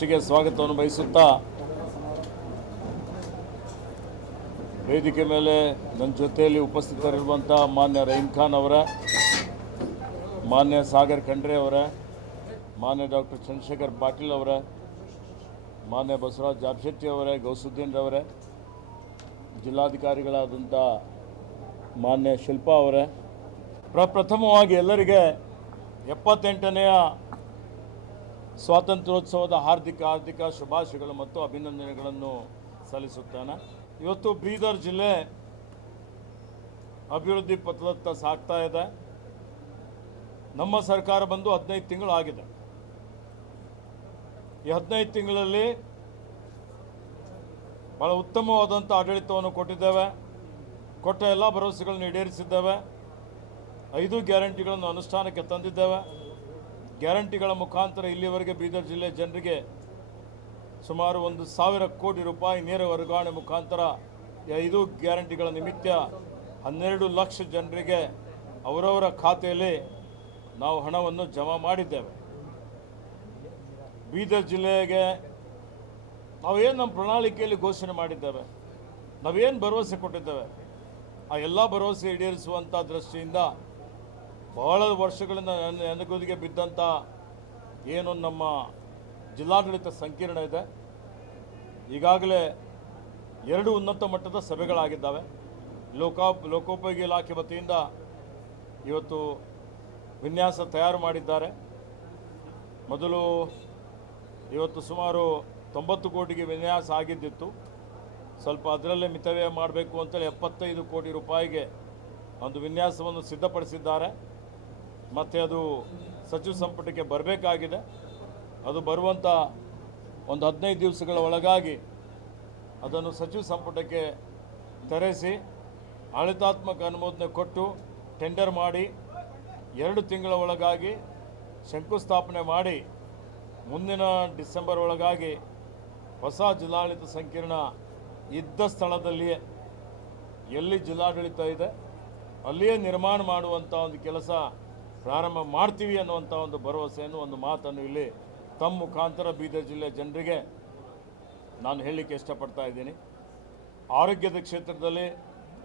ಸ್ವಾಗತವನ್ನು ಬಯಸುತ್ತಾ ವೇದಿಕೆ ಮೇಲೆ ನನ್ನ ಜೊತೆಯಲ್ಲಿ ಉಪಸ್ಥಿತರಿರುವಂಥ ಮಾನ್ಯ ರಹೀಂ ಖಾನ್ ಅವರ, ಮಾನ್ಯ ಸಾಗರ್ ಖಂಡ್ರೆ ಅವರ, ಮಾನ್ಯ ಡಾಕ್ಟರ್ ಚಂದ್ರಶೇಖರ್ ಪಾಟೀಲ್ ಅವರ, ಮಾನ್ಯ ಬಸವರಾಜ್ ಜಾಬಶೆಟ್ಟಿ ಅವರೇ, ಗೌಸುದ್ದೀನ್ ರವರೇ, ಜಿಲ್ಲಾಧಿಕಾರಿಗಳಾದಂಥ ಮಾನ್ಯ ಶಿಲ್ಪಾ ಅವರೇ, ಪ್ರಪ್ರಥಮವಾಗಿ ಎಲ್ಲರಿಗೆ 78ನೆಯ ಸ್ವಾತಂತ್ರ್ಯೋತ್ಸವದ ಹಾರ್ದಿಕ ಶುಭಾಶಯಗಳು ಮತ್ತು ಅಭಿನಂದನೆಗಳನ್ನು ಸಲ್ಲಿಸುತ್ತೇನೆ. ಇವತ್ತು ಬೀದರ್ ಜಿಲ್ಲೆ ಅಭಿವೃದ್ಧಿ ಪಥದತ್ತ ಸಾಗ್ತಾ ಇದೆ. ನಮ್ಮ ಸರ್ಕಾರ ಬಂದು 15 ತಿಂಗಳು ಆಗಿದೆ. ಈ 15 ತಿಂಗಳಲ್ಲಿ ಬಹಳ ಉತ್ತಮವಾದಂಥ ಆಡಳಿತವನ್ನು ಕೊಟ್ಟಿದ್ದೇವೆ. ಕೊಟ್ಟ ಎಲ್ಲ ಭರವಸೆಗಳನ್ನು ಈಡೇರಿಸಿದ್ದೇವೆ. 5 ಗ್ಯಾರಂಟಿಗಳನ್ನು ಅನುಷ್ಠಾನಕ್ಕೆ ತಂದಿದ್ದೇವೆ. ಗ್ಯಾರಂಟಿಗಳ ಮುಖಾಂತರ ಇಲ್ಲಿವರೆಗೆ ಬೀದರ್ ಜಿಲ್ಲೆ ಜನರಿಗೆ ಸುಮಾರು 1,000 ಕೋಟಿ ರೂಪಾಯಿ ನೇರ ವರ್ಗಾವಣೆ ಮುಖಾಂತರ 5 ಗ್ಯಾರಂಟಿಗಳ ನಿಮಿತ್ತ 12 ಲಕ್ಷ ಜನರಿಗೆ ಅವರವರ ಖಾತೆಯಲ್ಲಿ ನಾವು ಹಣವನ್ನು ಜಮಾ ಮಾಡಿದ್ದೇವೆ. ಬೀದರ್ ಜಿಲ್ಲೆಗೆ ನಾವೇನು ನಮ್ಮ ಪ್ರಣಾಳಿಕೆಯಲ್ಲಿ ಘೋಷಣೆ ಮಾಡಿದ್ದೇವೆ, ನಾವೇನು ಭರವಸೆ ಕೊಟ್ಟಿದ್ದೇವೆ, ಆ ಎಲ್ಲ ಭರವಸೆ ಈಡೇರಿಸುವಂಥ ದೃಷ್ಟಿಯಿಂದ ಬಹಳ ವರ್ಷಗಳಿಂದ ನೆನಗುದಿಗೆ ಬಿದ್ದಂಥ ಏನು ನಮ್ಮ ಜಿಲ್ಲಾಡಳಿತ ಸಂಕೀರ್ಣ ಇದೆ, ಈಗಾಗಲೇ 2 ಉನ್ನತ ಮಟ್ಟದ ಸಭೆಗಳಾಗಿದ್ದಾವೆ. ಲೋಕೋಪಯೋಗಿ ಇಲಾಖೆ ವತಿಯಿಂದ ಇವತ್ತು ವಿನ್ಯಾಸ ತಯಾರು ಮಾಡಿದ್ದಾರೆ. ಮೊದಲು ಇವತ್ತು ಸುಮಾರು 90 ಕೋಟಿಗೆ ವಿನ್ಯಾಸ ಆಗಿದ್ದಿತ್ತು. ಸ್ವಲ್ಪ ಅದರಲ್ಲೇ ಮಿತವ್ಯಯ ಮಾಡಬೇಕು ಅಂತೇಳಿ 75 ಕೋಟಿ ರೂಪಾಯಿಗೆ ಒಂದು ವಿನ್ಯಾಸವನ್ನು ಸಿದ್ಧಪಡಿಸಿದ್ದಾರೆ. ಮತ್ತು ಅದು ಸಚಿವ ಸಂಪುಟಕ್ಕೆ ಬರಬೇಕಾಗಿದೆ. ಅದು ಬರುವಂಥ ಒಂದು 15 ದಿವಸಗಳ ಒಳಗಾಗಿ ಅದನ್ನು ಸಚಿವ ಸಂಪುಟಕ್ಕೆ ತರಿಸಿ ಆಡಳಿತಾತ್ಮಕ ಅನುಮೋದನೆ ಕೊಟ್ಟು ಟೆಂಡರ್ ಮಾಡಿ 2 ತಿಂಗಳ ಒಳಗಾಗಿ ಶಂಕುಸ್ಥಾಪನೆ ಮಾಡಿ ಮುಂದಿನ ಡಿಸೆಂಬರ್ ಒಳಗಾಗಿ ಹೊಸ ಜಿಲ್ಲಾಡಳಿತ ಸಂಕೀರ್ಣ ಇದ್ದ ಸ್ಥಳದಲ್ಲಿಯೇ ಎಲ್ಲಿ ಜಿಲ್ಲಾಡಳಿತ ಇದೆ ಅಲ್ಲಿಯೇ ನಿರ್ಮಾಣ ಮಾಡುವಂಥ ಒಂದು ಕೆಲಸ ಪ್ರಾರಂಭ ಮಾಡ್ತೀವಿ ಅನ್ನುವಂಥ ಒಂದು ಭರವಸೆಯನ್ನು, ಒಂದು ಮಾತನ್ನು ಇಲ್ಲಿ ತಮ್ಮ ಮುಖಾಂತರ ಬೀದರ್ ಜಿಲ್ಲೆ ಜನರಿಗೆ ನಾನು ಹೇಳಲಿಕ್ಕೆ ಇಷ್ಟಪಡ್ತಾ ಇದ್ದೀನಿ. ಆರೋಗ್ಯದ ಕ್ಷೇತ್ರದಲ್ಲಿ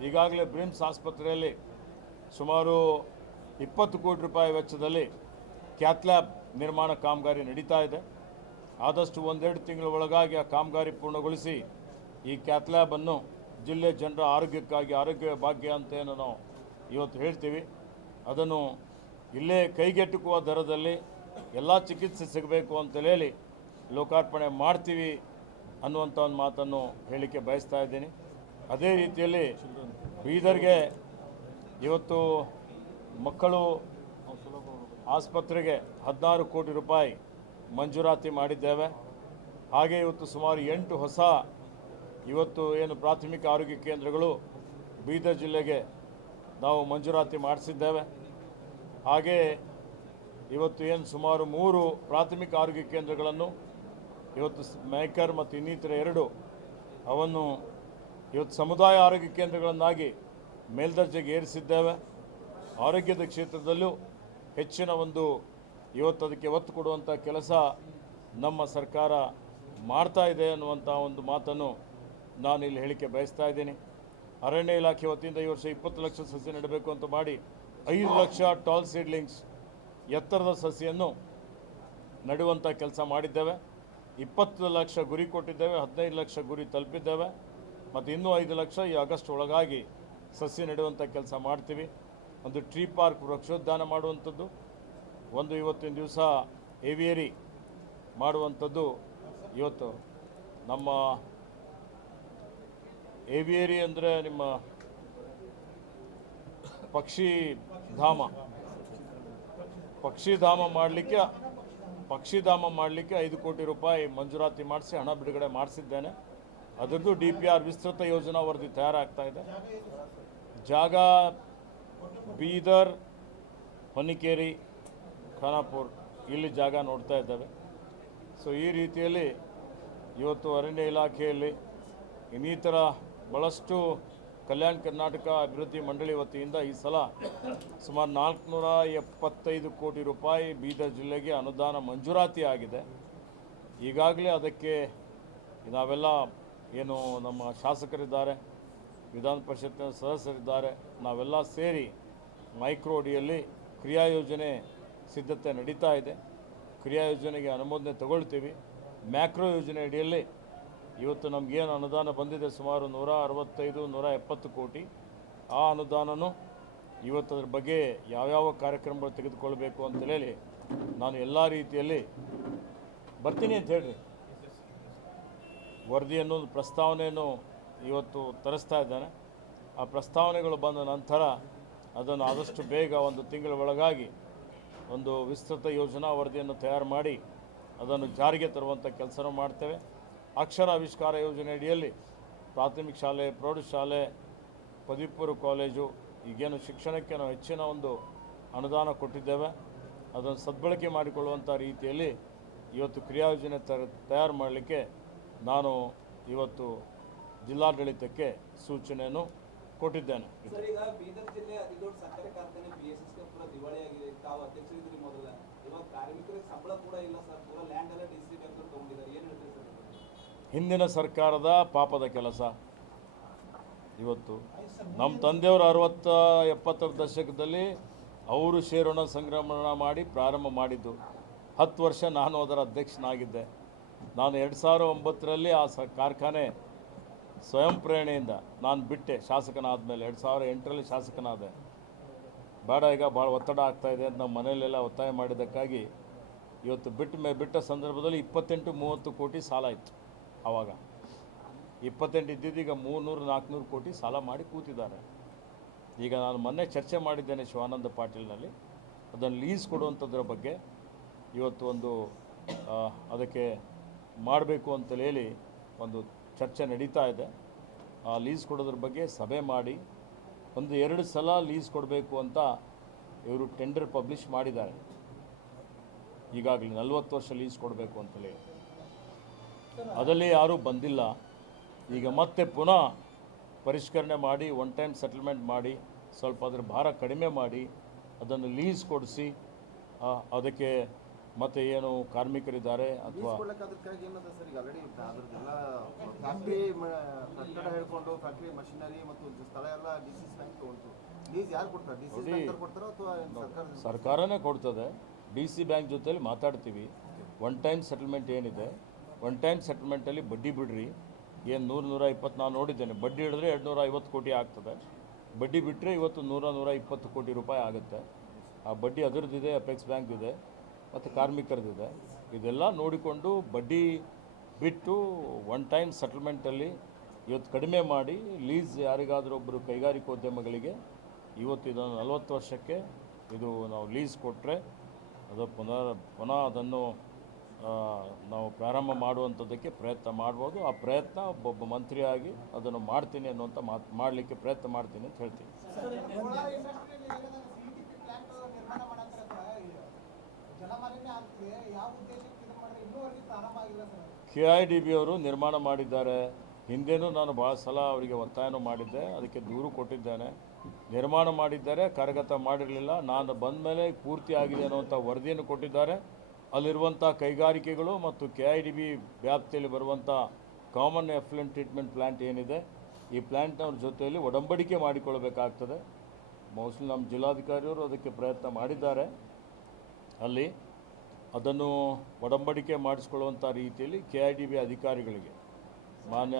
ಈಗಾಗಲೇ ಬ್ರಿಮ್ಸ್ ಆಸ್ಪತ್ರೆಯಲ್ಲಿ ಸುಮಾರು 20 ಕೋಟಿ ರೂಪಾಯಿ ವೆಚ್ಚದಲ್ಲಿ ಕ್ಯಾಥ್ಲ್ಯಾಬ್ ನಿರ್ಮಾಣ ಕಾಮಗಾರಿ ನಡೀತಾ ಇದೆ. ಆದಷ್ಟು 1-2 ತಿಂಗಳ ಒಳಗಾಗಿ ಆ ಕಾಮಗಾರಿ ಪೂರ್ಣಗೊಳಿಸಿ ಈ ಕ್ಯಾಥ್ಲ್ಯಾಬನ್ನು ಜಿಲ್ಲೆ ಜನರ ಆರೋಗ್ಯಕ್ಕಾಗಿ ಆರೋಗ್ಯ ಭಾಗ್ಯ ಅಂತ ಏನು ನಾವು ಇವತ್ತು ಹೇಳ್ತೀವಿ, ಅದನ್ನು ಇಲ್ಲೇ ಕೈಗೆಟುಕುವ ದರದಲ್ಲಿ ಎಲ್ಲ ಚಿಕಿತ್ಸೆ ಸಿಗಬೇಕು ಅಂತ ಹೇಳಿ ಲೋಕಾರ್ಪಣೆ ಮಾಡ್ತೀವಿ ಅನ್ನುವಂಥ ಒಂದು ಮಾತನ್ನು ಹೇಳಲಿಕ್ಕೆ ಬಯಸ್ತಾ ಇದ್ದೀನಿ. ಅದೇ ರೀತಿಯಲ್ಲಿ ಬೀದರ್ಗೆ ಇವತ್ತು ಮಕ್ಕಳು ಆಸ್ಪತ್ರೆಗೆ 16 ಕೋಟಿ ರೂಪಾಯಿ ಮಂಜೂರಾತಿ ಮಾಡಿದ್ದೇವೆ. ಹಾಗೆ ಇವತ್ತು ಸುಮಾರು 8 ಹೊಸ ಇವತ್ತು ಏನು ಪ್ರಾಥಮಿಕ ಆರೋಗ್ಯ ಕೇಂದ್ರಗಳು ಬೀದರ್ ಜಿಲ್ಲೆಗೆ ನಾವು ಮಂಜೂರಾತಿ ಮಾಡಿಸಿದ್ದೇವೆ. ಹಾಗೆ ಇವತ್ತು ಏನು ಸುಮಾರು 3 ಪ್ರಾಥಮಿಕ ಆರೋಗ್ಯ ಕೇಂದ್ರಗಳನ್ನು ಇವತ್ತು ಮೇಕರ್ ಮತ್ತು ಇನ್ನಿತರ 2 ಅವನ್ನು ಇವತ್ತು ಸಮುದಾಯ ಆರೋಗ್ಯ ಕೇಂದ್ರಗಳನ್ನಾಗಿ ಮೇಲ್ದರ್ಜೆಗೆ ಏರಿಸಿದ್ದೇವೆ. ಆರೋಗ್ಯದ ಕ್ಷೇತ್ರದಲ್ಲೂ ಹೆಚ್ಚಿನ ಒಂದು ಇವತ್ತು ಅದಕ್ಕೆ ಒತ್ತು ಕೊಡುವಂಥ ಕೆಲಸ ನಮ್ಮ ಸರ್ಕಾರ ಮಾಡ್ತಾ ಇದೆ ಅನ್ನುವಂಥ ಒಂದು ಮಾತನ್ನು ನಾನು ಇಲ್ಲಿ ಹೇಳಿಕೆ ಬಯಸ್ತಾ ಇದ್ದೀನಿ. ಅರಣ್ಯ ಇಲಾಖೆ ವತಿಯಿಂದ ಈ ವರ್ಷ 20 ಲಕ್ಷ ಸಸಿ ನೆಡಬೇಕು ಅಂತ ಮಾಡಿ 5 ಲಕ್ಷ ಟಾಲ್ ಸೀಡ್ಲಿಂಗ್ಸ್ ಎತ್ತರದ ಸಸಿಯನ್ನು ನೆಡುವಂಥ ಕೆಲಸ ಮಾಡಿದ್ದೇವೆ. 20 ಲಕ್ಷ ಗುರಿ ಕೊಟ್ಟಿದ್ದೇವೆ, 15 ಲಕ್ಷ ಗುರಿ ತಲುಪಿದ್ದೇವೆ. ಮತ್ತು ಇನ್ನೂ 5 ಲಕ್ಷ ಈ ಆಗಸ್ಟ್ ಒಳಗಾಗಿ ಸಸಿ ನೆಡುವಂಥ ಕೆಲಸ ಮಾಡ್ತೀವಿ. ಒಂದು ಟ್ರೀ ಪಾರ್ಕ್ ವೃಕ್ಷೋದ್ಯಾನ ಮಾಡುವಂಥದ್ದು, ಒಂದು ಇವತ್ತಿನ ದಿವಸ ಏವಿಯರಿ ಮಾಡುವಂಥದ್ದು. ಇವತ್ತು ನಮ್ಮ ಏವಿಯರಿ ಅಂದರೆ ನಿಮ್ಮ ಪಕ್ಷಿಧಾಮ ಮಾಡಲಿಕ್ಕೆ 5 ಕೋಟಿ ರೂಪಾಯಿ ಮಂಜೂರಾತಿ ಮಾಡಿಸಿ ಹಣ ಬಿಡುಗಡೆ ಮಾಡಿಸಿದ್ದೇನೆ. ಅದರದ್ದು DPR ವಿಸ್ತೃತ ಯೋಜನಾ ವರದಿ ತಯಾರಾಗ್ತಾ ಇದೆ. ಜಾಗ ಬೀದರ್, ಹೊನ್ನಿಕೇರಿ, ಖಾನಾಪುರ ಇಲ್ಲಿ ಜಾಗ ನೋಡ್ತಾ ಇದ್ದಾವೆ. ಸೊ ಈ ರೀತಿಯಲ್ಲಿ ಇವತ್ತು ಅರಣ್ಯ ಇಲಾಖೆಯಲ್ಲಿ ಇನ್ನಿತರ ಭಾಳಷ್ಟು ಕಲ್ಯಾಣ ಕರ್ನಾಟಕ ಅಭಿವೃದ್ಧಿ ಮಂಡಳಿ ವತಿಯಿಂದ ಈ ಸಲ ಸುಮಾರು 475 ಕೋಟಿ ರೂಪಾಯಿ ಬೀದರ್ ಜಿಲ್ಲೆಗೆ ಅನುದಾನ ಮಂಜೂರಾತಿ ಆಗಿದೆ. ಈಗಾಗಲೇ ಅದಕ್ಕೆ ನಾವೆಲ್ಲ ಏನು ನಮ್ಮ ಶಾಸಕರಿದ್ದಾರೆ, ವಿಧಾನ ಪರಿಷತ್ತಿನ ಸದಸ್ಯರಿದ್ದಾರೆ, ನಾವೆಲ್ಲ ಸೇರಿ ಮೈಕ್ರೋ ಅಡಿಯಲ್ಲಿ ಕ್ರಿಯಾಯೋಜನೆ ಸಿದ್ಧತೆ ನಡೀತಾ ಇದೆ. ಕ್ರಿಯಾಯೋಜನೆಗೆ ಅನುಮೋದನೆ ತಗೊಳ್ತೀವಿ. ಮ್ಯಾಕ್ರೋ ಯೋಜನೆ ಅಡಿಯಲ್ಲಿ ಇವತ್ತು ನಮಗೇನು ಅನುದಾನ ಬಂದಿದೆ ಸುಮಾರು 165-170 ಕೋಟಿ. ಆ ಅನುದಾನನೂ ಇವತ್ತು ಅದ್ರ ಬಗ್ಗೆ ಯಾವ್ಯಾವ ಕಾರ್ಯಕ್ರಮಗಳು ತೆಗೆದುಕೊಳ್ಬೇಕು ಅಂತೇಳಿ ನಾನು ಎಲ್ಲ ರೀತಿಯಲ್ಲಿ ಬರ್ತೀನಿ ಅಂತ ಹೇಳ್ರಿ. ವರದಿಯನ್ನು ಪ್ರಸ್ತಾವನೆಯನ್ನು ಇವತ್ತು ತರಿಸ್ತಾ ಇದ್ದಾನೆ. ಆ ಪ್ರಸ್ತಾವನೆಗಳು ಬಂದ ನಂತರ ಅದನ್ನು ಆದಷ್ಟು ಬೇಗ 1 ತಿಂಗಳ ಒಳಗಾಗಿ ಒಂದು ವಿಸ್ತೃತ ಯೋಜನಾ ವರದಿಯನ್ನು ತಯಾರು ಮಾಡಿ ಅದನ್ನು ಜಾರಿಗೆ ತರುವಂಥ ಕೆಲಸನೂ ಮಾಡ್ತೇವೆ. ಅಕ್ಷರ ಆವಿಷ್ಕಾರ ಯೋಜನೆ ಅಡಿಯಲ್ಲಿ ಪ್ರಾಥಮಿಕ ಶಾಲೆ, ಪ್ರೌಢಶಾಲೆ, ಪದವಿ ಪೂರ್ವ ಕಾಲೇಜು ಈಗೇನು ಶಿಕ್ಷಣಕ್ಕೆ ನಾವು ಹೆಚ್ಚಿನ ಒಂದು ಅನುದಾನ ಕೊಟ್ಟಿದ್ದೇವೆ. ಅದನ್ನು ಸದ್ಬಳಕೆ ಮಾಡಿಕೊಳ್ಳುವಂಥ ರೀತಿಯಲ್ಲಿ ಇವತ್ತು ಕ್ರಿಯಾಯೋಜನೆ ತಯಾರು ಮಾಡಲಿಕ್ಕೆ ನಾನು ಇವತ್ತು ಜಿಲ್ಲಾಡಳಿತಕ್ಕೆ ಸೂಚನೆಯನ್ನು ಕೊಟ್ಟಿದ್ದೇನೆ. ಸರ್, ಈಗ ಬೀದರ್ ಜಿಲ್ಲೆ ಅತಿ ದೊಡ್ಡ ಸಕ್ಕರೆ ಕಾರ್ಖಾನೆ BSSK ಪೂರ ದಿವಾಳಿಯಾಗಿದೆ. ತಾವು ಅಧ್ಯಕ್ಷರಿದ್ರಿ ಮೊದಲ. ಇವಾಗ ಕಾರ್ಮಿಕರಿಗೆ ಸಂಬಳ ಕೂಡ ಇಲ್ಲ ಸರ್. ಪೂರ ಲ್ಯಾಂಡ್ ಎಲ್ಲ DC ಬ್ಯಾಂಕ್ ತಗೊಂಡಿದ್ದಾರೆ. ಏನು ಹೇಳ್ತೀರಿ ಸರ್? ಹಿಂದಿನ ಸರ್ಕಾರದ ಪಾಪದ ಕೆಲಸ. ಇವತ್ತು ನಮ್ಮ ತಂದೆಯವರು 60-70 ದಶಕದಲ್ಲಿ ಅವರು ಷೇರುಣ ಸಂಗ್ರಹಣ ಮಾಡಿ ಪ್ರಾರಂಭ ಮಾಡಿದ್ದು. 10 ವರ್ಷ ನಾನು ಅದರ ಅಧ್ಯಕ್ಷನಾಗಿದ್ದೆ. ನಾನು 2009ರಲ್ಲಿ ಆ ಕಾರ್ಖಾನೆ ಸ್ವಯಂ ಪ್ರೇರಣೆಯಿಂದ ನಾನು ಬಿಟ್ಟೆ. ಶಾಸಕನಾದ ಮೇಲೆ 2008ರಲ್ಲಿ ಶಾಸಕನಾದೆ. ಬೇಡ, ಈಗ ಭಾಳ ಒತ್ತಡ ಆಗ್ತಾಯಿದೆ ಅಂತ ನಮ್ಮ ಮನೆಯಲ್ಲೆಲ್ಲ ಒತ್ತಾಯ ಮಾಡಿದ್ದಕ್ಕಾಗಿ ಇವತ್ತು ಬಿಟ್ಟ ಸಂದರ್ಭದಲ್ಲಿ 28-30 ಕೋಟಿ ಸಾಲ ಇತ್ತು. ಆವಾಗ 28 ಇದ್ದಿದ್ದೀಗ 300-400 ಕೋಟಿ ಸಾಲ ಮಾಡಿ ಕೂತಿದ್ದಾರೆ. ಈಗ ನಾನು ಮೊನ್ನೆ ಚರ್ಚೆ ಮಾಡಿದ್ದೇನೆ ಶಿವಾನಂದ ಪಾಟೀಲ್ನಲ್ಲಿ. ಅದನ್ನು ಲೀಸ್ ಕೊಡುವಂಥದ್ರ ಬಗ್ಗೆ ಇವತ್ತು ಒಂದು ಅದಕ್ಕೆ ಮಾಡಬೇಕು ಅಂತೇಳಿ ಒಂದು ಚರ್ಚೆ ನಡೀತಾ ಇದೆ. ಆ ಲೀಸ್ ಕೊಡೋದ್ರ ಬಗ್ಗೆ ಸಭೆ ಮಾಡಿ 1-2 ಸಲ ಲೀಸ್ ಕೊಡಬೇಕು ಅಂತ ಇವರು ಟೆಂಡರ್ ಪಬ್ಲಿಷ್ ಮಾಡಿದ್ದಾರೆ. ಈಗಾಗಲೇ 40 ವರ್ಷ ಲೀಸ್ ಕೊಡಬೇಕು ಅಂತೇಳಿ ಅದರಲ್ಲಿ ಯಾರೂ ಬಂದಿಲ್ಲ. ಈಗ ಮತ್ತೆ ಪುನಃ ಪರಿಷ್ಕರಣೆ ಮಾಡಿ 1 ಟೈಮ್ ಸೆಟಲ್ಮೆಂಟ್ ಮಾಡಿ ಸ್ವಲ್ಪ ಅದರ ಭಾರ ಕಡಿಮೆ ಮಾಡಿ ಅದನ್ನು ಲೀಸ್ ಕೊಡಿಸಿ ಅದಕ್ಕೆ ಮತ್ತೆ ಏನು ಕಾರ್ಮಿಕರಿದ್ದಾರೆ ಅಥವಾ ಸರ್ಕಾರನೇ ಕೊಡ್ತದೆ. DC ಬ್ಯಾಂಕ್ ಜೊತೆಲಿ ಮಾತಾಡ್ತೀವಿ. 1 ಟೈಮ್ ಸೆಟಲ್ಮೆಂಟ್ ಏನಿದೆ, 1 ಟೈಮ್ ಸೆಟಲ್ಮೆಂಟಲ್ಲಿ ಬಡ್ಡಿ ಬಿಡ್ರಿ. ಏನು 100-120 ನಾನು ನೋಡಿದ್ದೇನೆ. ಬಡ್ಡಿ ಹಿಡಿದ್ರೆ 250 ಕೋಟಿ ಆಗ್ತದೆ. ಬಡ್ಡಿ ಬಿಟ್ಟರೆ ಇವತ್ತು 100-120 ಕೋಟಿ ರೂಪಾಯಿ ಆಗುತ್ತೆ. ಆ ಬಡ್ಡಿ ಅದರದ್ದಿದೆ, ಅಪೆಕ್ಸ್ ಬ್ಯಾಂಕ್ದಿದೆ ಮತ್ತು ಕಾರ್ಮಿಕರದಿದೆ. ಇದೆಲ್ಲ ನೋಡಿಕೊಂಡು ಬಡ್ಡಿ ಬಿಟ್ಟು 1 ಟೈಮ್ ಸೆಟಲ್ಮೆಂಟಲ್ಲಿ ಇವತ್ತು ಕಡಿಮೆ ಮಾಡಿ ಲೀಸ್ ಯಾರಿಗಾದರೂ ಒಬ್ಬರು ಕೈಗಾರಿಕೋದ್ಯಮಗಳಿಗೆ ಇವತ್ತು ಇದನ್ನು 40 ವರ್ಷಕ್ಕೆ ಇದು ನಾವು ಲೀಸ್ ಕೊಟ್ಟರೆ ಅದು ಪುನಃ ಅದನ್ನು ನಾವು ಪ್ರಾರಂಭ ಮಾಡುವಂಥದ್ದಕ್ಕೆ ಪ್ರಯತ್ನ ಮಾಡ್ಬೋದು. ಆ ಪ್ರಯತ್ನ ಒಬ್ಬ ಮಂತ್ರಿಯಾಗಿ ಅದನ್ನು ಮಾಡ್ತೀನಿ ಅನ್ನುವಂಥ ಮಾಡಲಿಕ್ಕೆ ಪ್ರಯತ್ನ ಮಾಡ್ತೀನಿ ಅಂತ ಹೇಳ್ತೀನಿ. KIDB ಅವರು ನಿರ್ಮಾಣ ಮಾಡಿದ್ದಾರೆ. ಹಿಂದೆನೂ ನಾನು ಭಾಳ ಸಲ ಅವರಿಗೆ ಒತ್ತಾಯನೂ ಮಾಡಿದ್ದೆ, ಅದಕ್ಕೆ ದೂರು ಕೊಟ್ಟಿದ್ದೇನೆ. ನಿರ್ಮಾಣ ಮಾಡಿದ್ದಾರೆ, ಕಾರ್ಯಗತ ಮಾಡಿರಲಿಲ್ಲ. ನಾನು ಬಂದ ಮೇಲೆ ಪೂರ್ತಿ ಆಗಿದೆ ಅನ್ನುವಂಥ ವರದಿಯನ್ನು ಕೊಟ್ಟಿದ್ದಾರೆ. ಅಲ್ಲಿರುವಂಥ ಕೈಗಾರಿಕೆಗಳು ಮತ್ತು KIDB ವ್ಯಾಪ್ತಿಯಲ್ಲಿ ಬರುವಂಥ ಕಾಮನ್ ಎಫ್ಲುಯೆಂಟ್ ಟ್ರೀಟ್ಮೆಂಟ್ ಪ್ಲ್ಯಾಂಟ್ ಏನಿದೆ, ಈ ಪ್ಲ್ಯಾಂಟ್ನವ್ರ ಜೊತೆಯಲ್ಲಿ ಒಡಂಬಡಿಕೆ ಮಾಡಿಕೊಳ್ಬೇಕಾಗ್ತದೆ. ಮೋಸ್ಟ್ಲಿ ನಮ್ಮ ಜಿಲ್ಲಾಧಿಕಾರಿಯವರು ಅದಕ್ಕೆ ಪ್ರಯತ್ನ ಮಾಡಿದ್ದಾರೆ. ಅಲ್ಲಿ ಅದನ್ನು ಒಡಂಬಡಿಕೆ ಮಾಡಿಸ್ಕೊಳ್ಳುವಂಥ ರೀತಿಯಲ್ಲಿ KIDB ಅಧಿಕಾರಿಗಳಿಗೆ ಮಾನ್ಯ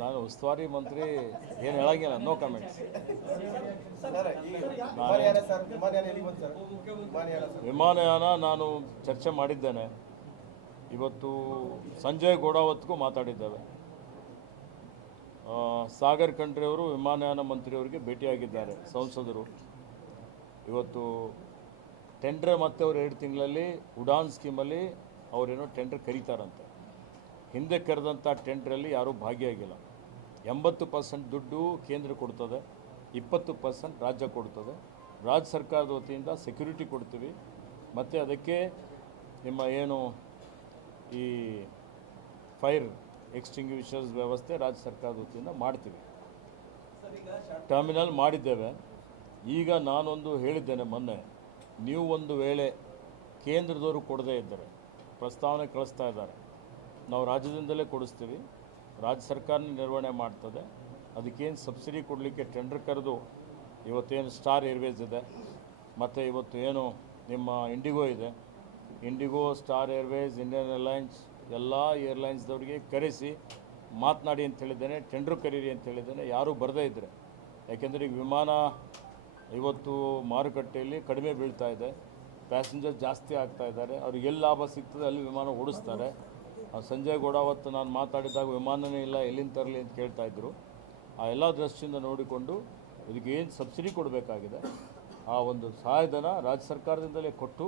ನಾನು ಉಸ್ತುವಾರಿ ಮಂತ್ರಿ ಏನು ಹೇಳಂಗಿಲ್ಲ, ನೋ ಕಮೆಂಟ್ಸ್. ವಿಮಾನಯಾನ ನಾನು ಚರ್ಚೆ ಮಾಡಿದ್ದೇನೆ. ಇವತ್ತು ಸಂಜಯ್ ಗೋಡಾವತ್ಗೂ ಮಾತಾಡಿದ್ದೇವೆ. ಸಾಗರ್ ಖಂಡ್ರೆಯವರು ವಿಮಾನಯಾನ ಮಂತ್ರಿಯವರಿಗೆ ಭೇಟಿಯಾಗಿದ್ದಾರೆ, ಸಂಸದರು. ಇವತ್ತು ಟೆಂಡರ್ ಮತ್ತೆ ಅವರು 2 ತಿಂಗಳಲ್ಲಿ ಉಡಾನ್ ಸ್ಕೀಮಲ್ಲಿ ಅವರೇನೋ ಟೆಂಡರ್ ಕರೀತಾರಂತೆ. ಹಿಂದೆ ಕರೆದಂಥ ಟೆಂಡ್ರಲ್ಲಿ ಯಾರೂ ಭಾಗಿಯಾಗಿಲ್ಲ. 80% ದುಡ್ಡು ಕೇಂದ್ರ ಕೊಡ್ತದೆ, 20% ರಾಜ್ಯ ಕೊಡ್ತದೆ. ರಾಜ್ಯ ಸರ್ಕಾರದ ವತಿಯಿಂದ ಸೆಕ್ಯೂರಿಟಿ ಕೊಡ್ತೀವಿ, ಮತ್ತು ಅದಕ್ಕೆ ನಿಮ್ಮ ಏನು ಈ ಫೈರ್ ಎಕ್ಸ್ಟಿಂಗ್ವಿಷರ್ಸ್ ವ್ಯವಸ್ಥೆ ರಾಜ್ಯ ಸರ್ಕಾರದ ವತಿಯಿಂದ ಮಾಡ್ತೀವಿ. ಟರ್ಮಿನಲ್ ಮಾಡಿದ್ದೇವೆ. ಈಗ ನಾನೊಂದು ಹೇಳಿದ್ದೇನೆ ಮೊನ್ನೆ, ನೀವು ಒಂದು ವೇಳೆ ಕೇಂದ್ರದವರು ಕೊಡದೇ ಇದ್ದರೆ ಪ್ರಸ್ತಾವನೆ ಕಳಿಸ್ತಾ ಇದ್ದಾರೆ, ನಾವು ರಾಜ್ಯದಿಂದಲೇ ಕೊಡಿಸ್ತೀವಿ, ರಾಜ್ಯ ಸರ್ಕಾರನೇ ನಿರ್ವಹಣೆ ಮಾಡ್ತದೆ, ಅದಕ್ಕೇನು ಸಬ್ಸಿಡಿ ಕೊಡಲಿಕ್ಕೆ ಟೆಂಡರ್ ಕರೆದು ಇವತ್ತೇನು ಸ್ಟಾರ್ ಏರ್ವೇಸ್ ಇದೆ ಮತ್ತು ಇವತ್ತು ಏನು ನಿಮ್ಮ ಇಂಡಿಗೋ ಇದೆ, IndiGo, star Airways, Indian airlines ಎಲ್ಲ ಏರ್ಲೈನ್ಸ್ದವರಿಗೆ ಕರೆಸಿ ಮಾತನಾಡಿ ಅಂತ ಹೇಳಿದ್ದೇನೆ, ಟೆಂಡ್ರು ಕರೀರಿ ಅಂತ ಹೇಳಿದ್ದೇನೆ. ಯಾರೂ ಬರದೇ ಇದ್ದರೆ, ಯಾಕೆಂದರೆ ಈಗ ವಿಮಾನ ಇವತ್ತು ಮಾರುಕಟ್ಟೆಯಲ್ಲಿ ಕಡಿಮೆ ಬೀಳ್ತಾ ಇದೆ, ಪ್ಯಾಸೆಂಜರ್ ಜಾಸ್ತಿ ಆಗ್ತಾ ಇದ್ದಾರೆ, ಅವ್ರಿಗೆ ಎಲ್ಲಿ ಲಾಭ ಸಿಗ್ತದೆ ಅಲ್ಲಿ ವಿಮಾನ ಓಡಿಸ್ತಾರೆ. ಸಂಜಯ್ ಗೌಡ ಅವತ್ತು ನಾನು ಮಾತಾಡಿದಾಗ ವಿಮಾನನೇ ಇಲ್ಲ, ಎಲ್ಲಿಂದ ತರಲಿ ಅಂತ ಕೇಳ್ತಾಯಿದ್ರು. ಆ ಎಲ್ಲ ದೃಷ್ಟಿಯಿಂದ ನೋಡಿಕೊಂಡು ಇದಕ್ಕೆ ಏನು ಸಬ್ಸಿಡಿ ಕೊಡಬೇಕಾಗಿದೆ ಆ ಒಂದು ಸಹಾಯಧನ ರಾಜ್ಯ ಸರ್ಕಾರದಿಂದಲೇ ಕೊಟ್ಟು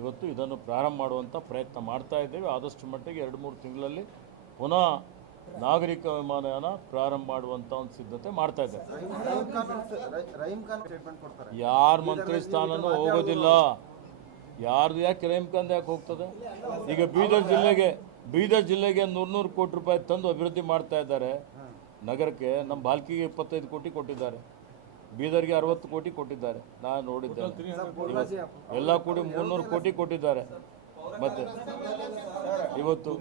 ಇವತ್ತು ಇದನ್ನು ಪ್ರಾರಂಭ ಮಾಡುವಂಥ ಪ್ರಯತ್ನ ಮಾಡ್ತಾ ಇದ್ದೇವೆ. ಆದಷ್ಟು ಮಟ್ಟಿಗೆ 2-3 ತಿಂಗಳಲ್ಲಿ ಪುನಃ ನಾಗರಿಕ ವಿಮಾನಯಾನ ಪ್ರಾರಂಭ ಮಾಡುವಂಥ ಒಂದು ಸಿದ್ಧತೆ ಮಾಡ್ತಾ ಇದ್ದಾರೆ. ಯಾರ ಮಂತ್ರಿ ಸ್ಥಾನನೂ ಹೋಗೋದಿಲ್ಲ, ಯಾರ್ದು ಯಾಕೆ ರಹೀಮ್ ಖಾನ್ ಯಾಕೆ ಹೋಗ್ತದೆ? ಈಗ ಬೀದರ್ ಜಿಲ್ಲೆಗೆ 100 ಕೋಟಿ ರೂಪಾಯಿ ತಂದು ಅಭಿವೃದ್ಧಿ ಮಾಡ್ತಾ ಇದ್ದಾರೆ. ನಗರಕ್ಕೆ ನಮ್ಮ ಬಾಲ್ಕಿಗೆ 25 ಕೋಟಿ ಕೊಟ್ಟಿದ್ದಾರೆ, ಬೀದರ್ಗೆ 60 ಕೋಟಿ ಕೊಟ್ಟಿದ್ದಾರೆ, ನಾನು ನೋಡಿದ್ದೇನೆ. ಎಲ್ಲ ಕೂಡಿ 300 ಕೋಟಿ ಕೊಟ್ಟಿದ್ದಾರೆ. ಮತ್ತು ಇವತ್ತು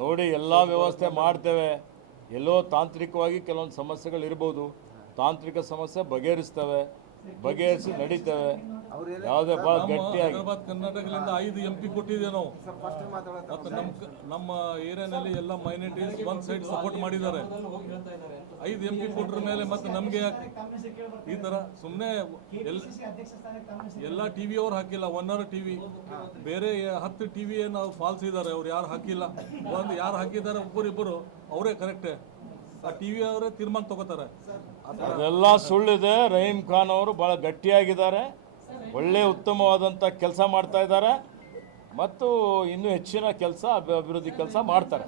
ನೋಡಿ ಎಲ್ಲ ವ್ಯವಸ್ಥೆ ಮಾಡ್ತೇವೆ. ಎಲ್ಲೋ ತಾಂತ್ರಿಕವಾಗಿ ಕೆಲವೊಂದು ಸಮಸ್ಯೆಗಳಿರ್ಬೋದು, ತಾಂತ್ರಿಕ ಸಮಸ್ಯೆ ಬಗೆಹರಿಸಿ ನಡೀತೇವೆ. ಯಾವುದೇ ಭಾಳ ಗಟ್ಟಿಯಾಗಿ ಕರ್ನಾಟಕದಿಂದ 5 MP ಕೊಟ್ಟಿದ್ದೇವೆ ನಾವು. ಮತ್ತು ನಮ್ಮ ಏರಿಯಾನಲ್ಲಿ ಎಲ್ಲ ಮೈನಾರಿಟೀಸ್ ಒಂದು ಸೈಡ್ ಸಪೋರ್ಟ್ ಮಾಡಿದ್ದಾರೆ. 5 MP ಕೊಟ್ಟರ ಮೇಲೆ ಮತ್ತೆ ನಮಗೆ ಈ ಥರ ಸುಮ್ಮನೆ ಎಲ್ಲ ಟಿವಿ ಅವ್ರು ಹಾಕಿಲ್ಲ. 1 ಅವರ್ ಟಿವಿ ಬೇರೆ 10 ಟಿವಿ ನಾವು ಫಾಲ್ಸ್ ಇದ್ದಾರೆ, ಅವ್ರು ಯಾರು ಹಾಕಿಲ್ಲ. ಯಾರು ಹಾಕಿದ್ದಾರೆ ಒಬ್ಬರಿಬ್ಬರು ಅವರೇ ಕರೆಕ್ಟೇ, ಆ ಟಿವಿ ಅವರೇ ತೀರ್ಮಾನ ತಗೋತಾರೆ. ಅದೆಲ್ಲ ಸುಳ್ಳಿದೆ. ರಹೀಮ್ ಖಾನ್ ಅವರು ಭಾಳ ಗಟ್ಟಿಯಾಗಿದ್ದಾರೆ, ಒಳ್ಳೆ ಉತ್ತಮವಾದಂಥ ಕೆಲಸ ಮಾಡ್ತಾ ಇದ್ದಾರೆ ಮತ್ತು ಇನ್ನೂ ಹೆಚ್ಚಿನ ಕೆಲಸ ಅಭಿವೃದ್ಧಿ ಕೆಲಸ ಮಾಡ್ತಾರೆ.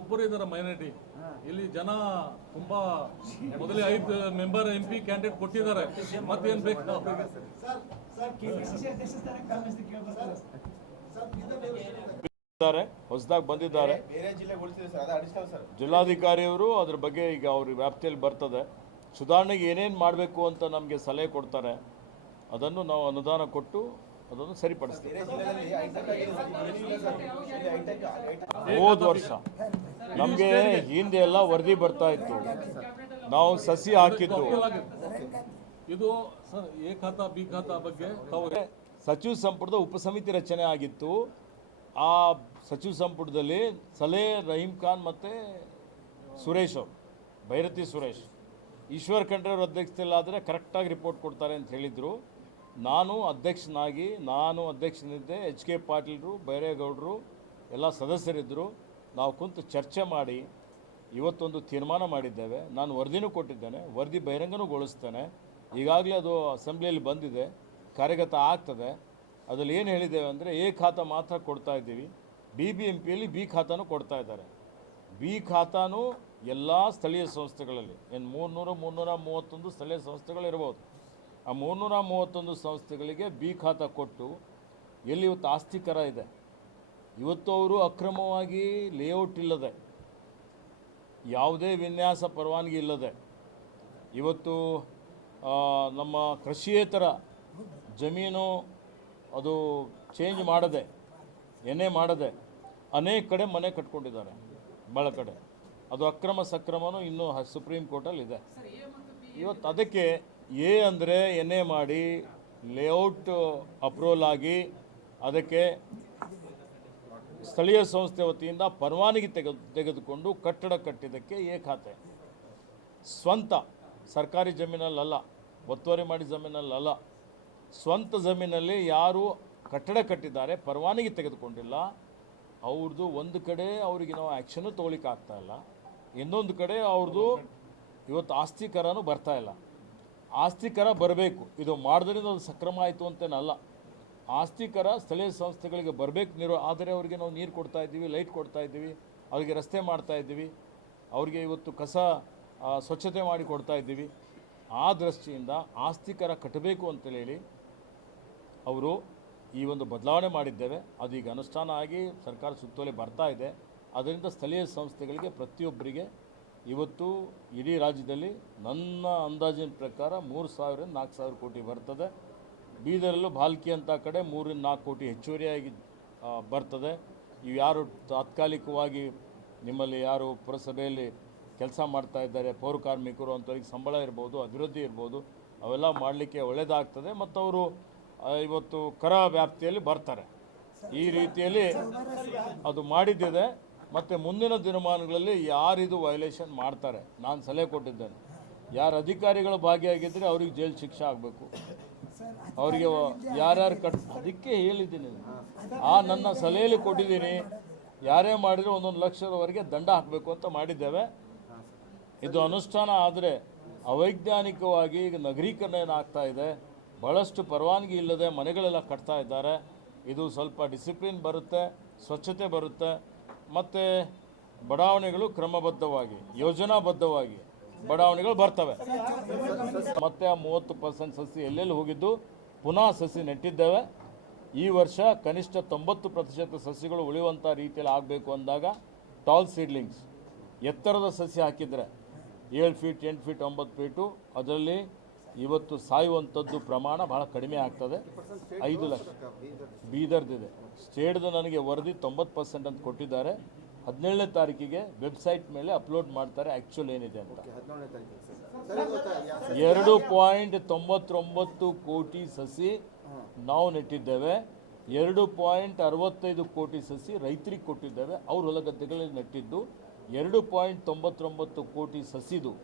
ಒಬ್ಬರು ಇದ್ದಾರೆ ಮೈನಾರಿಟಿ ಇಲ್ಲಿ ಜನ ತುಂಬಾ ಮೊದಲೇ 5 ಮೆಂಬರ್ MP ಕ್ಯಾಂಡಿಡೇಟ್ ಕೊಟ್ಟಿದ್ದಾರೆ. ಮತ್ತೇನು ಬೇಕು? ಹೊಸದಾಗಿ ಬಂದಿದ್ದಾರೆ ಜಿಲ್ಲಾಧಿಕಾರಿಯವರು. ಅದ್ರ ಬಗ್ಗೆ ಈಗ ಅವ್ರ ವ್ಯಾಪ್ತಿಯಲ್ಲಿ ಬರ್ತದೆ. ಸುಧಾರಣೆಗೆ ಏನೇನು ಮಾಡಬೇಕು ಅಂತ ನಮಗೆ ಸಲಹೆ ಕೊಡ್ತಾರೆ, ಅದನ್ನು ನಾವು ಅನುದಾನ ಕೊಟ್ಟು ಅದನ್ನು ಸರಿಪಡಿಸ್ತೀವಿ. ಹೋದ ವರ್ಷ ನಮಗೆ ಹಿಂದೆ ಎಲ್ಲ ವರದಿ ಬರ್ತಾ ಇತ್ತು, ನಾವು ಸಸಿ ಹಾಕಿದ್ದು. ಇದು ಸರ್ ಎ ಖಾತಾ ಬಿ ಖಾತಾ ಬಗ್ಗೆ ಸಚಿವ ಸಂಪುಟದ ಉಪಸಮಿತಿ ರಚನೆ ಆಗಿತ್ತು. ಆ ಸಚಿವ ಸಂಪುಟದಲ್ಲಿ ಸಲಹೆ ರಹೀಮ್ ಖಾನ್ ಮತ್ತು ಸುರೇಶ್ ಅವರು, ಭೈರತಿ ಸುರೇಶ್, ಈಶ್ವರ್ ಖಂಡ್ರೆ ಅವರು ಅಧ್ಯಕ್ಷತೆಯಲ್ಲಾದರೆ ಕರೆಕ್ಟಾಗಿ ರಿಪೋರ್ಟ್ ಕೊಡ್ತಾರೆ ಅಂತ ಹೇಳಿದರು. ನಾನು ಅಧ್ಯಕ್ಷನಿದ್ದೆ, HK ಪಾಟೀಲ್ರು, ಬೈರೇಗೌಡರು ಎಲ್ಲ ಸದಸ್ಯರಿದ್ದರು. ನಾವು ಕುಂತು ಚರ್ಚೆ ಮಾಡಿ ಇವತ್ತೊಂದು ತೀರ್ಮಾನ ಮಾಡಿದ್ದೇವೆ. ನಾನು ವರದಿನೂ ಕೊಟ್ಟಿದ್ದೇನೆ, ವರದಿ ಬಹಿರಂಗನೂಗೊಳಿಸ್ತೇನೆ. ಈಗಾಗಲೇ ಅದು ಅಸೆಂಬ್ಲಿಯಲ್ಲಿ ಬಂದಿದೆ, ಕಾರ್ಯಗತ ಆಗ್ತದೆ. ಅದರಲ್ಲಿ ಏನು ಹೇಳಿದ್ದೇವೆ ಅಂದರೆ ಎ ಖಾತಾ ಮಾತ್ರ ಕೊಡ್ತಾ ಇದ್ದೀವಿ, BBMPಯಲ್ಲಿ ಬಿ ಖಾತಾನೂ ಕೊಡ್ತಾ ಇದ್ದಾರೆ. ಬಿ ಖಾತಾನೂ ಎಲ್ಲ ಸ್ಥಳೀಯ ಸಂಸ್ಥೆಗಳಲ್ಲಿ ಏನು 331 ಸ್ಥಳೀಯ ಸಂಸ್ಥೆಗಳಿರ್ಬೋದು. ಆ 331 ಸಂಸ್ಥೆಗಳಿಗೆ ಬಿ ಖಾತಾ ಕೊಟ್ಟು ಎಲ್ಲಿ ಇವತ್ತು ಆಸ್ತಿ ಕರ ಇದೆ, ಇವತ್ತು ಅವರು ಅಕ್ರಮವಾಗಿ ಲೇಔಟ್ ಇಲ್ಲದೆ, ಯಾವುದೇ ವಿನ್ಯಾಸ ಪರವಾನಗಿ ಇಲ್ಲದೆ, ಇವತ್ತು ನಮ್ಮ ಕೃಷಿಯೇತರ ಜಮೀನು ಅದು ಚೇಂಜ್ ಮಾಡದೆ, ಏನೇ ಮಾಡದೆ ಅನೇಕ ಕಡೆ ಮನೆ ಕಟ್ಕೊಂಡಿದ್ದಾರೆ. ಭಾಳ ಕಡೆ ಅದು ಅಕ್ರಮ ಸಕ್ರಮನೂ ಇನ್ನೂ ಸುಪ್ರೀಂ ಕೋರ್ಟಲ್ಲಿದೆ. ಇವತ್ತು ಅದಕ್ಕೆ ಎ ಅಂದರೆ ಎನ್ಎ ಮಾಡಿ ಲೇಔಟ್ ಅಪ್ರೂವಲ್ ಆಗಿ ಅದಕ್ಕೆ ಸ್ಥಳೀಯ ಸಂಸ್ಥೆ ವತಿಯಿಂದ ಪರವಾನಗಿ ತೆಗೆದುಕೊಂಡು ಕಟ್ಟಡ ಕಟ್ಟಿದ್ದಕ್ಕೆ ಎ ಖಾತೆ. ಸ್ವಂತ ಸರ್ಕಾರಿ ಜಮೀನಲ್ಲಲ್ಲ, ಒತ್ತುವರಿ ಮಾಡಿ ಜಮೀನಲ್ಲಲ್ಲ, ಸ್ವಂತ ಜಮೀನಲ್ಲಿ ಯಾರು ಕಟ್ಟಡ ಕಟ್ಟಿದ್ದಾರೆ, ಪರವಾನಗಿ ತೆಗೆದುಕೊಂಡಿಲ್ಲ, ಅವ್ರದ್ದು ಒಂದು ಕಡೆ ಅವರಿಗೆ ನಾವು ಆ್ಯಕ್ಷನ್ನು ತೊಗೊಳಿಕ್ಕೆ ಆಗ್ತಾಯಿಲ್ಲ, ಇನ್ನೊಂದು ಕಡೆ ಅವ್ರದ್ದು ಇವತ್ತು ಆಸ್ತಿ ಕರನೂ ಬರ್ತಾ ಇಲ್ಲ. ಆಸ್ತಿ ಕರ ಬರಬೇಕು, ಇದು ಮಾಡೋದ್ರಿಂದ ಅದು ಸಕ್ರಮ ಆಯಿತು ಅಂತೇನಲ್ಲ. ಆಸ್ತಿ ಕರ ಸ್ಥಳೀಯ ಸಂಸ್ಥೆಗಳಿಗೆ ಬರಬೇಕು. ಆದರೆ ಅವರಿಗೆ ನಾವು ನೀರು ಕೊಡ್ತಾ ಇದ್ದೀವಿ, ಲೈಟ್ ಕೊಡ್ತಾ ಇದ್ದೀವಿ, ಅವರಿಗೆ ರಸ್ತೆ ಮಾಡ್ತಾ ಇದ್ದೀವಿ, ಅವರಿಗೆ ಇವತ್ತು ಕಸ ಸ್ವಚ್ಛತೆ ಮಾಡಿ ಕೊಡ್ತಾ ಇದ್ದೀವಿ. ಆ ದೃಷ್ಟಿಯಿಂದ ಆಸ್ತಿ ಕರ ಕಟ್ಟಬೇಕು ಅಂತೇಳಿ ಅವರು ಈ ಒಂದು ಬದಲಾವಣೆ ಮಾಡಿದ್ದೇವೆ. ಅದೀಗ ಅನುಷ್ಠಾನ ಆಗಿ ಸರ್ಕಾರ ಸುತ್ತೋಲೆ ಬರ್ತಾ ಇದೆ. ಅದರಿಂದ ಸ್ಥಳೀಯ ಸಂಸ್ಥೆಗಳಿಗೆ ಪ್ರತಿಯೊಬ್ಬರಿಗೆ ಇವತ್ತು ಇಡೀ ರಾಜ್ಯದಲ್ಲಿ ನನ್ನ ಅಂದಾಜಿನ ಪ್ರಕಾರ 3,000-4,000 ಕೋಟಿ ಬರ್ತದೆ. ಬೀದರಲ್ಲೂ ಭಾಲ್ಕಿ ಅಂತ ಕಡೆ 3-4 ಕೋಟಿ ಹೆಚ್ಚುವರಿಯಾಗಿ ಬರ್ತದೆ. ಇವು ಯಾರು ತಾತ್ಕಾಲಿಕವಾಗಿ ನಿಮ್ಮಲ್ಲಿ ಯಾರು ಪುರಸಭೆಯಲ್ಲಿ ಕೆಲಸ ಮಾಡ್ತಾ ಇದ್ದಾರೆ, ಪೌರ ಕಾರ್ಮಿಕರು, ಅಂಥವ್ರಿಗೆ ಸಂಬಳ ಇರ್ಬೋದು, ಅಭಿವೃದ್ಧಿ ಇರ್ಬೋದು, ಅವೆಲ್ಲ ಮಾಡಲಿಕ್ಕೆ ಒಳ್ಳೆಯದಾಗ್ತದೆ ಮತ್ತು ಅವರು ಇವತ್ತು ಕರ ವ್ಯಾಪ್ತಿಯಲ್ಲಿ ಬರ್ತಾರೆ. ಈ ರೀತಿಯಲ್ಲಿ ಅದು ಮಾಡಿದ್ದಿದೆ. ಮತ್ತು ಮುಂದಿನ ದಿನಮಾನಗಳಲ್ಲಿ ಯಾರಿದು ವೈಲೇಷನ್ ಮಾಡ್ತಾರೆ, ನಾನು ಸಲಹೆ ಕೊಟ್ಟಿದ್ದೇನೆ, ಯಾರು ಅಧಿಕಾರಿಗಳು ಭಾಗಿಯಾಗಿದ್ದರೆ ಅವ್ರಿಗೆ ಜೈಲು ಶಿಕ್ಷೆ ಆಗಬೇಕು. ಅವರಿಗೆ ಯಾರ್ಯಾರು ಅದಕ್ಕೆ ಹೇಳಿದ್ದೀನಿ, ಆ ನನ್ನ ಸಲಹೆಯಲ್ಲಿ ಕೊಟ್ಟಿದ್ದೀನಿ. ಯಾರೇ ಮಾಡಿದರೆ 1 ಲಕ್ಷದವರೆಗೆ ದಂಡ ಹಾಕಬೇಕು ಅಂತ ಮಾಡಿದ್ದೇವೆ. ಇದು ಅನುಷ್ಠಾನ ಆದರೆ ಅವೈಜ್ಞಾನಿಕವಾಗಿ ಈಗ ನಗರೀಕರಣ ಏನಾಗ್ತಾ ಇದೆ, ಭಾಳಷ್ಟು ಪರವಾನಗಿ ಇಲ್ಲದೆ ಮನೆಗಳೆಲ್ಲ ಕಟ್ತಾ ಇದ್ದಾರೆ. ಇದು ಸ್ವಲ್ಪ ಡಿಸಿಪ್ಲಿನ್ ಬರುತ್ತೆ, ಸ್ವಚ್ಛತೆ ಬರುತ್ತೆ ಮತ್ತು ಬಡಾವಣೆಗಳು ಕ್ರಮಬದ್ಧವಾಗಿ ಯೋಜನಾಬದ್ಧವಾಗಿ ಬಡಾವಣೆಗಳು ಬರ್ತವೆ. ಮತ್ತು ಆ 30% ಸಸಿ ಎಲ್ಲೆಲ್ಲಿ ಹೋಗಿದ್ದು ಪುನಃ ಸಸಿ ನೆಟ್ಟಿದ್ದೇವೆ. ಈ ವರ್ಷ ಕನಿಷ್ಠ 90% ಸಸಿಗಳು ಉಳಿಯುವಂಥ ರೀತಿಯಲ್ಲಿ ಆಗಬೇಕು ಅಂದಾಗ ಟಾಲ್ ಸೀಡ್ಲಿಂಗ್ಸ್ ಎತ್ತರದ ಸಸಿ ಹಾಕಿದರೆ 7 ಫೀಟ್ 8 ಫೀಟ್ 9 ಫೀಟು ಅದರಲ್ಲಿ ಇವತ್ತು ಸಾಯುವಂಥದ್ದು ಪ್ರಮಾಣ ಭಾಳ ಕಡಿಮೆ ಆಗ್ತದೆ. 5 ಲಕ್ಷ ಬೀದರ್ದಿದೆ. ಸ್ಟೇಟ್ದು ನನಗೆ ವರದಿ 90% ಅಂತ ಕೊಟ್ಟಿದ್ದಾರೆ. 17ನೇ ತಾರೀಕಿಗೆ ವೆಬ್ಸೈಟ್ ಮೇಲೆ ಅಪ್ಲೋಡ್ ಮಾಡ್ತಾರೆ ಆ್ಯಕ್ಚುಲ್ ಏನಿದೆ ಅಂತ. 2.99 ಕೋಟಿ ಸಸಿ ನಾವು ನೆಟ್ಟಿದ್ದೇವೆ. 2.65 ಕೋಟಿ ಸಸಿ ರೈತರಿಗೆ ಕೊಟ್ಟಿದ್ದೇವೆ, ಅವ್ರ ಹೊಲಗದ್ದೆಗಳಲ್ಲಿ ನೆಟ್ಟಿದ್ದು. 2.99 ಕೋಟಿ ಸಸಿದು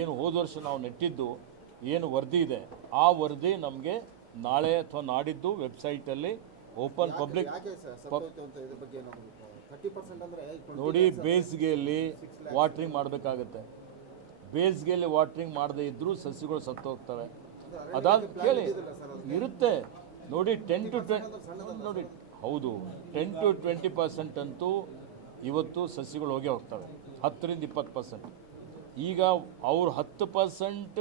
ಏನು ಹೋದ ವರ್ಷ ನಾವು ನೆಟ್ಟಿದ್ದು ಏನು ವರದಿ ಇದೆ, ಆ ವರದಿ ನಮಗೆ ನಾಳೆ ಅಥವಾ ನಾಡಿದ್ದು ವೆಬ್ಸೈಟಲ್ಲಿ ಓಪನ್ ಪಬ್ಲಿಕ್ ನೋಡಿ. ಬೇಸಿಗೆಯಲ್ಲಿ ವಾಟ್ರಿಂಗ್ ಮಾಡಬೇಕಾಗತ್ತೆ. ಬೇಸಿಗೆಯಲ್ಲಿ ವಾಟ್ರಿಂಗ್ ಮಾಡದೇ ಇದ್ದರೂ ಸಸಿಗಳು ಸತ್ತು ಹೋಗ್ತವೆ. ಅದಾದ ಕೇಳಿ ಇರುತ್ತೆ ನೋಡಿ. 10 to 20 ನೋಡಿ, ಹೌದು 10 to 20% ಅಂತೂ ಇವತ್ತು ಸಸಿಗಳು ಹೋಗೇ ಹೋಗ್ತವೆ. 10-20%. ಈಗ ಅವ್ರು 10%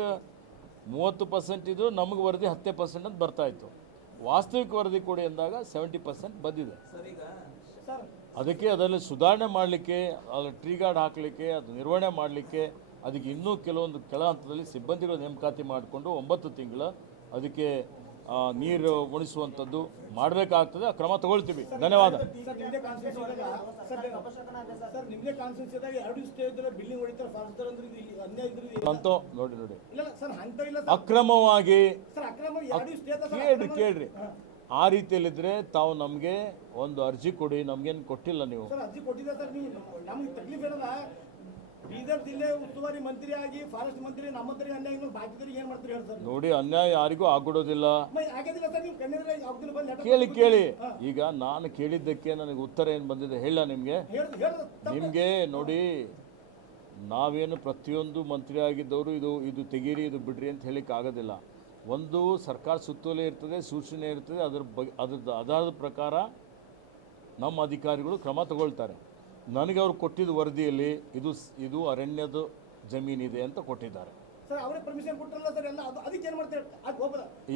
30% ಇದ್ರು ನಮಗೆ ವರದಿ 10% ಅಂತ ಬರ್ತಾಯಿತ್ತು. ವಾಸ್ತವಿಕ ವರದಿ ಕೊಡಿ ಅಂದಾಗ 70% ಬಂದಿದೆ. ಅದಕ್ಕೆ ಅದರಲ್ಲಿ ಸುಧಾರಣೆ ಮಾಡಲಿಕ್ಕೆ, ಅಲ್ಲಿ ಟ್ರೀ ಗಾರ್ಡ್ ಹಾಕಲಿಕ್ಕೆ, ಅದು ನಿರ್ವಹಣೆ ಮಾಡಲಿಕ್ಕೆ ಅದಕ್ಕೆ ಇನ್ನೂ ಕೆಲವೊಂದು ಕೆಳ ಹಂತದಲ್ಲಿ ಸಿಬ್ಬಂದಿಗಳ ನೇಮಕಾತಿ ಮಾಡಿಕೊಂಡು 9 ತಿಂಗಳು ಅದಕ್ಕೆ ನೀರು ಉಣಿಸುವಂಥದ್ದು ಮಾಡಬೇಕಾಗ್ತದೆ. ಆ ಕ್ರಮ ತಗೊಳ್ತೀವಿ. ಧನ್ಯವಾದ. ಅಂತೂ ನೋಡಿ ಅಕ್ರಮವಾಗಿ ಕೇಳ್ರಿ ಆ ರೀತಿಯಲ್ಲಿದ್ದರೆ ತಾವು ನಮಗೆ ಒಂದು ಅರ್ಜಿ ಕೊಡಿ. ನಮಗೇನು ಕೊಟ್ಟಿಲ್ಲ ನೀವು. ಬೀದರ್ ಜಿಲ್ಲೆ ಉಸ್ತುವಾರಿ ಮಂತ್ರಿ ಆಗಿ ಫಾರೆಸ್ಟ್ ಮಂತ್ರಿ ನಮ್ಮಂತರಿಗೆ ಅನ್ಯಾಯ ಬಾಕಿದರಿಗೆ ಏನು ಮಾಡ್ತೀರಿ ಹೇಳಿ ಸರ್? ನೋಡಿ, ಅನ್ಯಾಯ ಯಾರಿಗೂ ಆಗೋದಿಲ್ಲ. ಆಗಿದಿಲ್ಲ ಸರ್, ನೀವು ಕಣ್ಣಿದ್ರೆ ಕೇಳಿ. ಈಗ ನಾನು ಕೇಳಿದ್ದಕ್ಕೆ ನನಗೆ ಉತ್ತರ ಏನು ಬಂದಿದೆ ಹೇಳ ನಿಮಗೆ. ನಿಮಗೆ ನೋಡಿ, ನಾವೇನು ಪ್ರತಿಯೊಂದು ಮಂತ್ರಿ ಆಗಿದ್ದವರು ಇದು ತೆಗೀರಿ, ಇದು ಬಿಡ್ರಿ ಅಂತ ಹೇಳಿಕ್ಕೆ ಆಗೋದಿಲ್ಲ. ಒಂದು ಸರ್ಕಾರ ಸುತ್ತೋಲೆ ಇರ್ತದೆ, ಸೂಚನೆ ಇರ್ತದೆ. ಅದಾದ ಪ್ರಕಾರ ನಮ್ಮ ಅಧಿಕಾರಿಗಳು ಕ್ರಮ ತಗೊಳ್ತಾರೆ. ನನಗೆ ಅವ್ರು ಕೊಟ್ಟಿದ್ದ ವರದಿಯಲ್ಲಿ ಇದು ಅರಣ್ಯದ ಜಮೀನಿದೆ ಅಂತ ಕೊಟ್ಟಿದ್ದಾರೆ.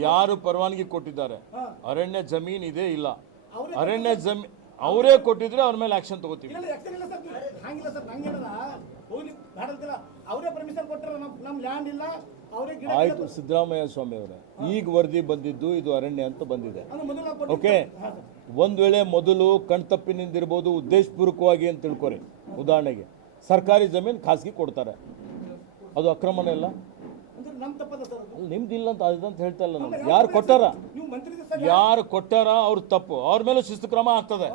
ಯಾರು ಪರವಾನಗಿ ಕೊಟ್ಟಿದ್ದಾರೆ? ಅರಣ್ಯ ಜಮೀನ್ ಇದೆ ಇಲ್ಲ, ಅರಣ್ಯ ಜಮೀನ್ ಅವರೇ ಕೊಟ್ಟಿದ್ರೆ ಅವ್ರ ಮೇಲೆ ಆಕ್ಷನ್ ತಗೋತೀವಿ. ಆಯ್ತು ಸಿದ್ದರಾಮಯ್ಯ ಸ್ವಾಮಿ ಅವರೇ, ಈಗ ವರದಿ ಬಂದಿದ್ದು ಇದು ಅರಣ್ಯ ಅಂತ ಬಂದಿದೆ. ಓಕೆ, ಒಂದು ವೇಳೆ ಮೊದಲು ಕಣ್ತಪ್ಪಿನಿಂದಿರ್ಬೋದು, ಉದ್ದೇಶಪೂರ್ವಕವಾಗಿ ಅಂತ ತಿಳ್ಕೊರಿ. ಉದಾಹರಣೆಗೆ ಸರ್ಕಾರಿ ಜಮೀನು ಖಾಸಗಿ ಕೊಡ್ತಾರೆ, ಅದು ಅಕ್ರಮನೇ ಇಲ್ಲ. ನಿಮ್ದಿಲ್ಲ ಅಂತ ಅದಂತ ಹೇಳ್ತಾ ಇಲ್ಲ. ಯಾರು ಕೊಟ್ಟಾರ ಅವ್ರ ತಪ್ಪು, ಅವ್ರ ಮೇಲೆ ಶಿಸ್ತು ಕ್ರಮ ಆಗ್ತದೆ.